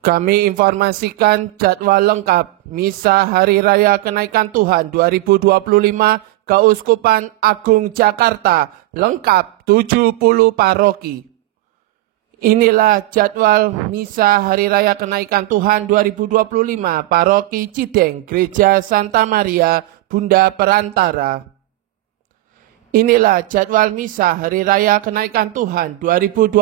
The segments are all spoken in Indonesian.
Kami informasikan jadwal lengkap Misa Hari Raya Kenaikan Tuhan 2025 Keuskupan Agung Jakarta, lengkap 70 paroki. Inilah jadwal Misa Hari Raya Kenaikan Tuhan 2025 Paroki Cideng, Gereja Santa Maria, Bunda Perantara. Inilah jadwal Misa Hari Raya Kenaikan Tuhan 2025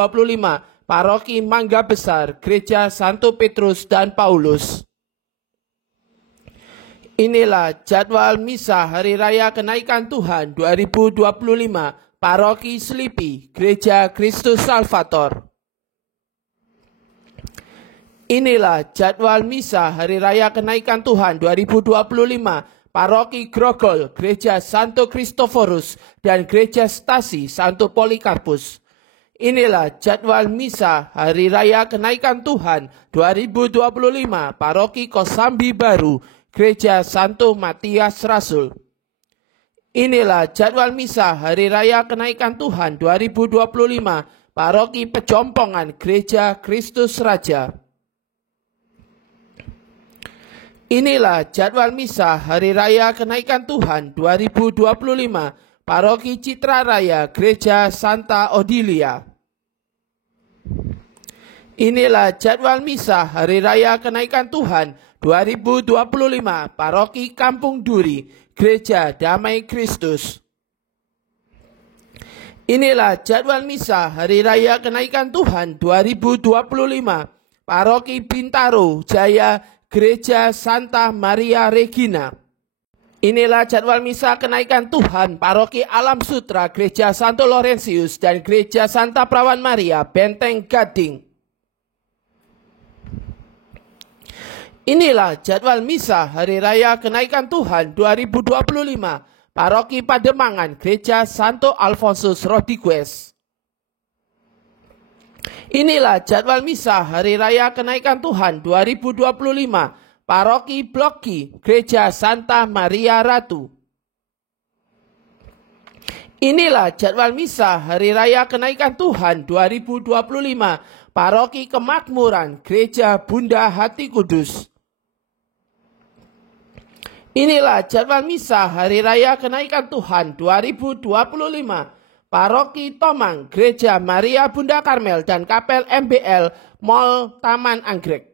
Paroki Mangga Besar, Gereja Santo Petrus dan Paulus. Inilah jadwal Misa Hari Raya Kenaikan Tuhan 2025 Paroki Selipi, Gereja Kristus Salvator. Inilah jadwal Misa Hari Raya Kenaikan Tuhan 2025 Paroki Grogol, Gereja Santo Kristoforus dan Gereja Stasi Santo Polikarpus. Inilah jadwal Misa Hari Raya Kenaikan Tuhan 2025 Paroki Kosambi Baru, Gereja Santo Matias Rasul. Inilah jadwal Misa Hari Raya Kenaikan Tuhan 2025 Paroki Pejompongan, Gereja Kristus Raja. Inilah jadwal Misa Hari Raya Kenaikan Tuhan 2025 Paroki Citra Raya, Gereja Santa Odilia. Inilah jadwal Misa Hari Raya Kenaikan Tuhan 2025 Paroki Kampung Duri, Gereja Damai Kristus. Inilah jadwal Misa Hari Raya Kenaikan Tuhan 2025 Paroki Bintaro Jaya, Gereja Santa Maria Regina. Inilah jadwal Misa Kenaikan Tuhan Paroki Alam Sutra, Gereja Santo Laurentius dan Gereja Santa Perawan Maria, Benteng Gading. Inilah jadwal Misa Hari Raya Kenaikan Tuhan 2025 Paroki Pademangan, Gereja Santo Alfonsus Rodriguez. Inilah jadwal Misa Hari Raya Kenaikan Tuhan 2025 Paroki Bloki, Gereja Santa Maria Ratu. Inilah jadwal Misa Hari Raya Kenaikan Tuhan 2025 Paroki Kemakmuran, Gereja Bunda Hati Kudus. Inilah jadwal Misa Hari Raya Kenaikan Tuhan 2025 Paroki Tomang, Gereja Maria Bunda Karmel dan Kapel MBL Mall Taman Anggrek.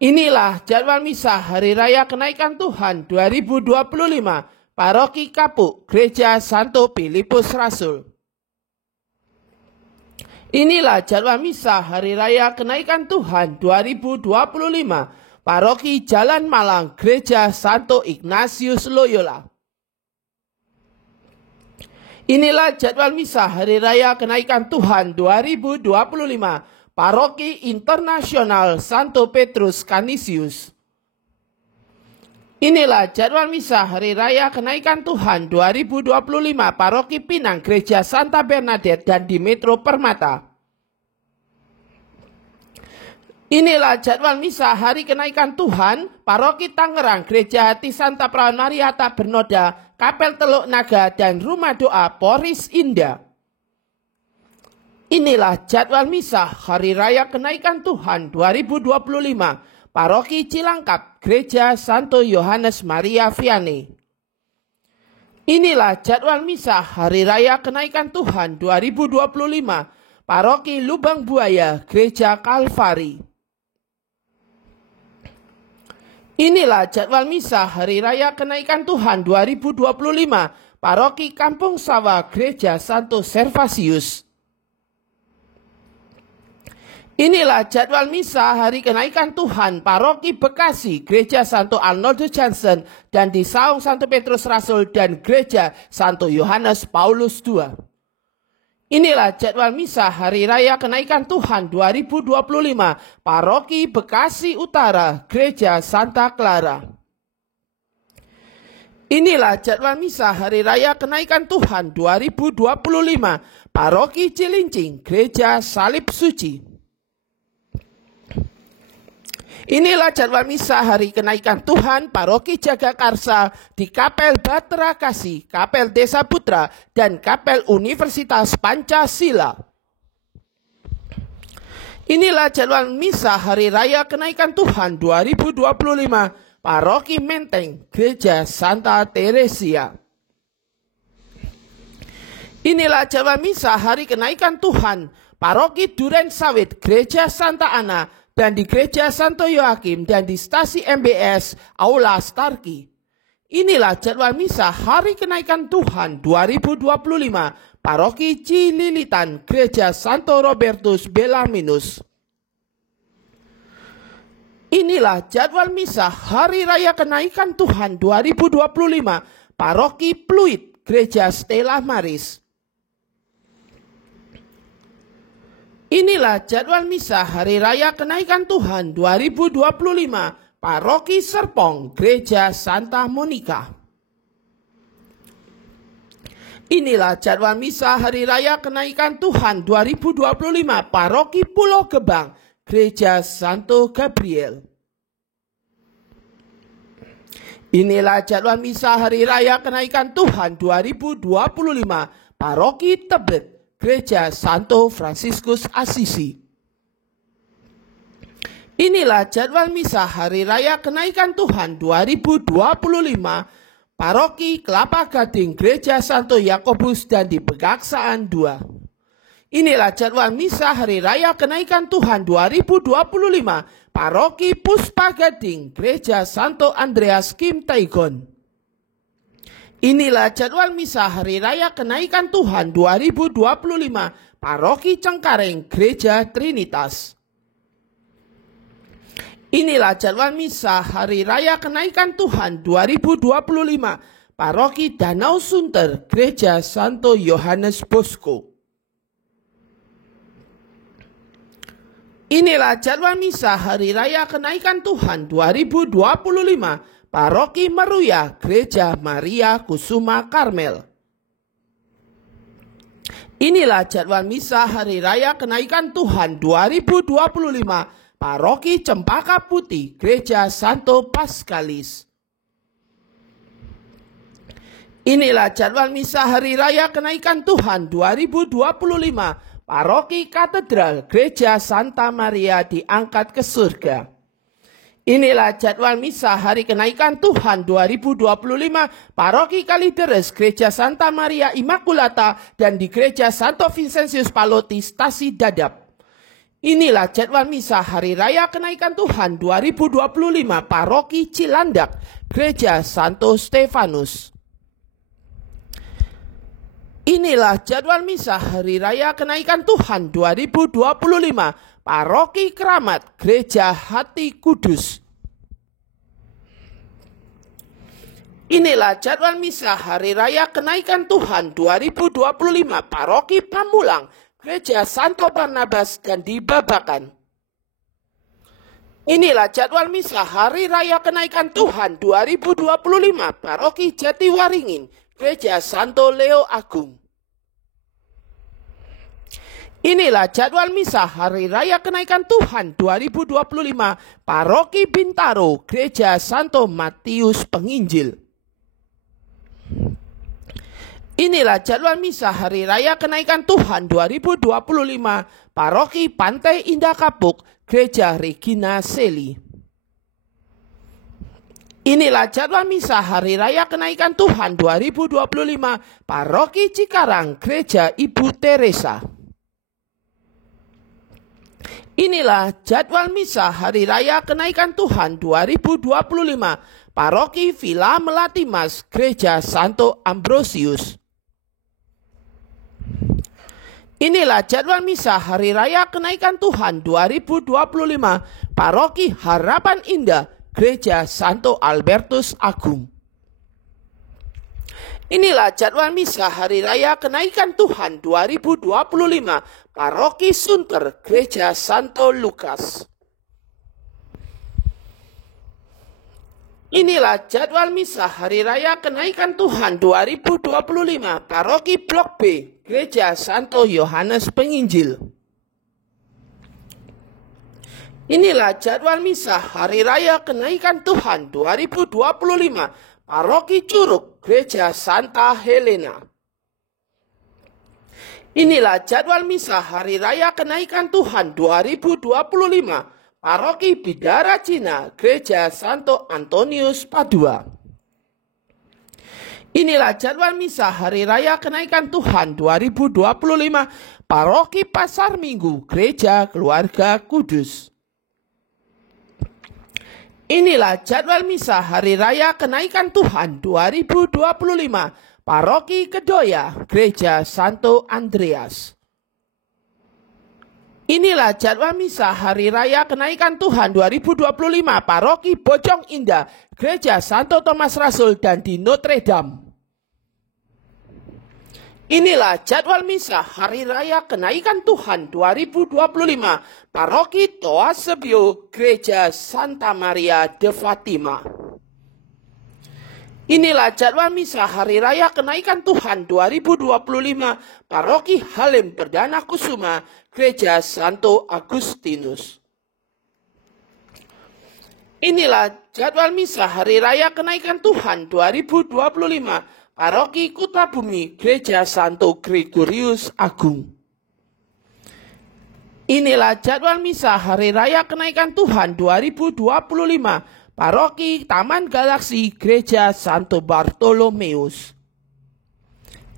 Inilah jadwal Misa Hari Raya Kenaikan Tuhan 2025 Paroki Kapuk, Gereja Santo Filipus Rasul. Inilah jadwal Misa Hari Raya Kenaikan Tuhan 2025 Paroki Jalan Malang, Gereja Santo Ignatius Loyola. Inilah jadwal Misa Hari Raya Kenaikan Tuhan 2025 Paroki Internasional Santo Petrus Canisius. Inilah jadwal Misa Hari Raya Kenaikan Tuhan 2025 Paroki Pinang, Gereja Santa Bernadette dan di Metro Permata. Inilah jadwal Misa Hari Kenaikan Tuhan Paroki Tangerang, Gereja Hati Santa Perawan Maria Bernoda, Kapel Teluk Naga dan Rumah Doa Poris Indah. Inilah jadwal Misa Hari Raya Kenaikan Tuhan 2025 Paroki Cilangkap, Gereja Santo Yohanes Maria Vianney. Inilah jadwal Misa Hari Raya Kenaikan Tuhan 2025 Paroki Lubang Buaya, Gereja Kalvari. Inilah jadwal Misa Hari Raya Kenaikan Tuhan 2025 Paroki Kampung Sawah, Gereja Santo Servasius. Inilah jadwal Misa Hari Kenaikan Tuhan Paroki Bekasi, Gereja Santo Arnoldo Johnson dan di Saung Santo Petrus Rasul dan Gereja Santo Yohanes Paulus II. Inilah jadwal Misa Hari Raya Kenaikan Tuhan 2025 Paroki Bekasi Utara, Gereja Santa Clara. Inilah jadwal Misa Hari Raya Kenaikan Tuhan 2025 Paroki Cilincing, Gereja Salib Suci. Inilah jadwal Misa Hari Kenaikan Tuhan Paroki Jagakarsa di Kapel Bahtera Kasih, Kapel Desa Putra, dan Kapel Universitas Pancasila. Inilah jadwal misa Hari Raya Kenaikan Tuhan 2025 Paroki Menteng, Gereja Santa Teresia. Inilah jadwal misa Hari Kenaikan Tuhan Paroki Duren Sawit, Gereja Santa Ana, dan di Gereja Santo Yoakim dan di stasi MBS Aula Starki. Inilah jadwal misa Hari Kenaikan Tuhan 2025 Paroki Cililitan, Gereja Santo Robertus Bellarminus. Inilah jadwal misa Hari Raya Kenaikan Tuhan 2025 Paroki Pluit, Gereja Stella Maris. Inilah jadwal misa Hari Raya Kenaikan Tuhan 2025 Paroki Serpong, Gereja Santa Monica. Inilah jadwal misa Hari Raya Kenaikan Tuhan 2025 Paroki Pulau Gebang, Gereja Santo Gabriel. Inilah jadwal misa Hari Raya Kenaikan Tuhan 2025 Paroki Tebet, Gereja Santo Fransiskus Asisi. Inilah jadwal misa Hari Raya Kenaikan Tuhan 2025 Paroki Kelapa Gading, Gereja Santo Yakobus dan di Pegaksaan 2. Inilah jadwal misa Hari Raya Kenaikan Tuhan 2025 Paroki Puspa Gading, Gereja Santo Andreas Kim Taigon. Inilah jadwal misa Hari Raya Kenaikan Tuhan 2025 Paroki Cengkareng, Gereja Trinitas. Inilah jadwal misa Hari Raya Kenaikan Tuhan 2025 Paroki Danau Sunter, Gereja Santo Yohanes Bosco. Inilah jadwal misa Hari Raya Kenaikan Tuhan 2025 Paroki Meruya, Gereja Maria Kusuma Karmel. Inilah jadwal misa Hari Raya Kenaikan Tuhan 2025 Paroki Cempaka Putih, Gereja Santo Paskalis. Inilah jadwal misa Hari Raya Kenaikan Tuhan 2025 Paroki Katedral, Gereja Santa Maria diangkat ke surga. Inilah jadwal misa Hari Kenaikan Tuhan 2025 Paroki Kalideres, Gereja Santa Maria Immaculata dan di Gereja Santo Vincentius Pallotti, Stasi Dadap. Inilah jadwal misa Hari Raya Kenaikan Tuhan 2025 Paroki Cilandak, Gereja Santo Stefanus. Inilah jadwal misa Hari Raya Kenaikan Tuhan 2025 Paroki Keramat, Gereja Hati Kudus. Inilah jadwal misa Hari Raya Kenaikan Tuhan 2025 Paroki Pamulang, Gereja Santo Barnabas dan di Babakan. Inilah jadwal misa Hari Raya Kenaikan Tuhan 2025 Paroki Jatiwaringin, Gereja Santo Leo Agung. Inilah jadwal misa Hari Raya Kenaikan Tuhan 2025 Paroki Bintaro, Gereja Santo Matius Penginjil. Inilah jadwal misa Hari Raya Kenaikan Tuhan 2025 Paroki Pantai Indah Kapuk, Gereja Regina Seli. Inilah jadwal misa Hari Raya Kenaikan Tuhan 2025 Paroki Cikarang, Gereja Ibu Teresa. Inilah jadwal misa Hari Raya Kenaikan Tuhan 2025 Paroki Villa Melati Mas, Gereja Santo Ambrosius. Inilah jadwal misa Hari Raya Kenaikan Tuhan 2025 Paroki Harapan Indah, Gereja Santo Albertus Agung. Inilah jadwal misa Hari Raya Kenaikan Tuhan 2025 Paroki Sunter, Gereja Santo Lukas. Inilah jadwal misa Hari Raya Kenaikan Tuhan 2025 Paroki Blok B, Gereja Santo Yohanes Penginjil. Inilah jadwal misa Hari Raya Kenaikan Tuhan 2025 Paroki Curug, Gereja Santa Helena. Inilah jadwal misa Hari Raya Kenaikan Tuhan 2025, Paroki Bidara Cina, Gereja Santo Antonius Padua. Inilah jadwal misa Hari Raya Kenaikan Tuhan 2025, Paroki Pasar Minggu, Gereja Keluarga Kudus. Inilah jadwal misa Hari Raya Kenaikan Tuhan 2025, Paroki Kedoya, Gereja Santo Andreas. Inilah jadwal misa Hari Raya Kenaikan Tuhan 2025, Paroki Bojong Indah, Gereja Santo Thomas Rasul dan di Notre Dame. Inilah jadwal misa Hari Raya Kenaikan Tuhan 2025, Paroki Toa Sebio, Gereja Santa Maria de Fatima. Inilah jadwal misa Hari Raya Kenaikan Tuhan 2025, Paroki Halim Perdana Kusuma, Gereja Santo Agustinus. Inilah jadwal misa Hari Raya Kenaikan Tuhan 2025, Paroki Kuta Bumi, Gereja Santo Gregorius Agung. Inilah jadwal misa Hari Raya Kenaikan Tuhan 2025, Paroki Taman Galaksi, Gereja Santo Bartolomeus.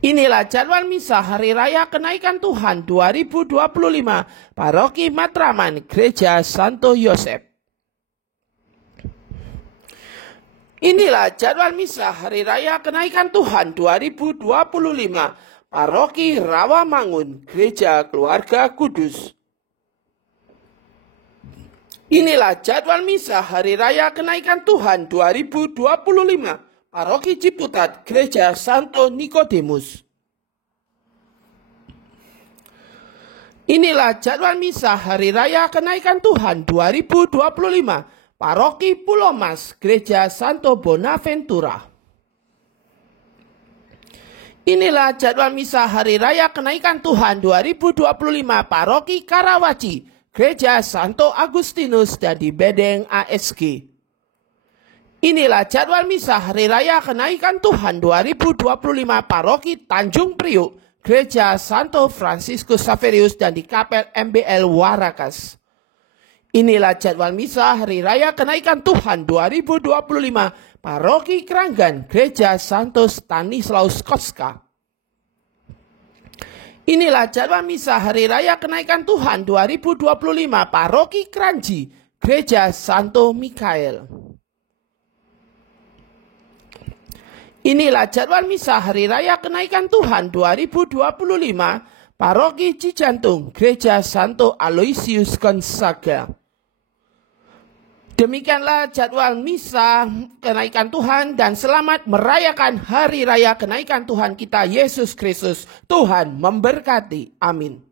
Inilah jadwal misa Hari Raya Kenaikan Tuhan 2025, Paroki Matraman, Gereja Santo Yosef. Inilah jadwal misa Hari Raya Kenaikan Tuhan 2025, Paroki Rawamangun, Gereja Keluarga Kudus. Inilah jadwal misa Hari Raya Kenaikan Tuhan 2025, Paroki Ciputat, Gereja Santo Nikodemus. Inilah jadwal misa Hari Raya Kenaikan Tuhan 2025, Paroki Pulau Mas, Gereja Santo Bonaventura. Inilah jadwal misa Hari Raya Kenaikan Tuhan 2025, Paroki Karawaci, Gereja Santo Agustinus dan di Bedeng ASG. Inilah jadwal misa Hari Raya Kenaikan Tuhan 2025, Paroki Tanjung Priuk, Gereja Santo Franciscus Xaverius dan di Kapel MBL Warakas. Inilah jadwal misa Hari Raya Kenaikan Tuhan 2025, Paroki Keranggan, Gereja Santo Stanislaus Kostka. Inilah jadwal misa Hari Raya Kenaikan Tuhan 2025, Paroki Kranji, Gereja Santo Mikael. Inilah jadwal misa Hari Raya Kenaikan Tuhan 2025, Paroki Cijantung, Gereja Santo Aloysius Gonzaga. Demikianlah jadwal misa Kenaikan Tuhan dan selamat merayakan Hari Raya Kenaikan Tuhan kita Yesus Kristus. Tuhan memberkati. Amin.